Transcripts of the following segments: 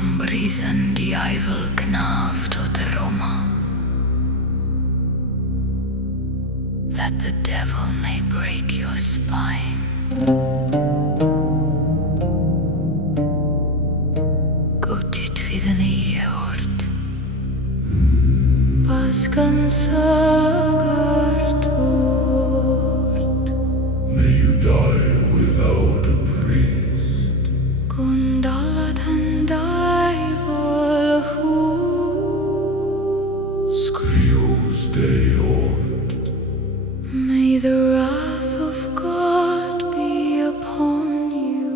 mbrise diabhal cnámh dhroma, that the devil may break your spine. Dtitfidh an oíche ort, pascan sagart ort. May you die without a priest. Ndalladh diabhal Scrios day ort. may the wrath of God be upon you.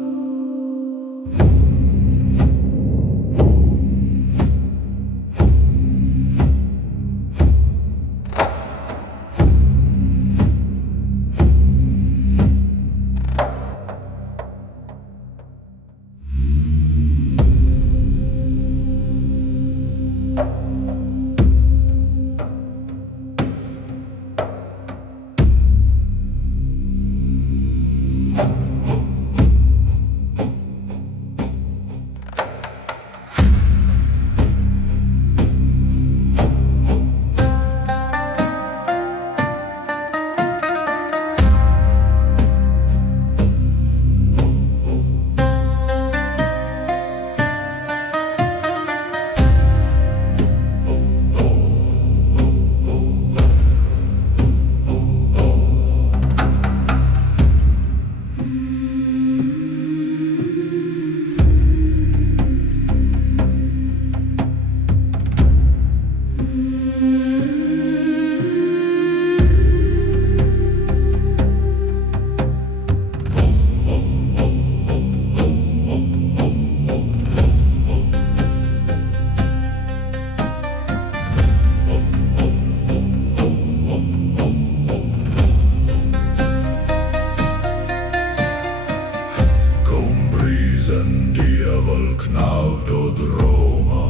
Diabhal cnámh dhroma,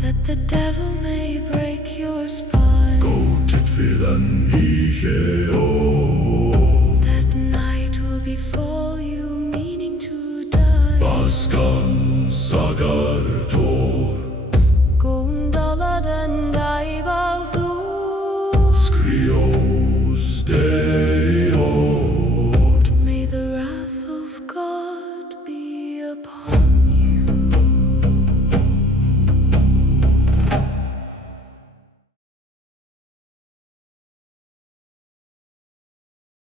that the devil may break your spine. dtitfidh an oíche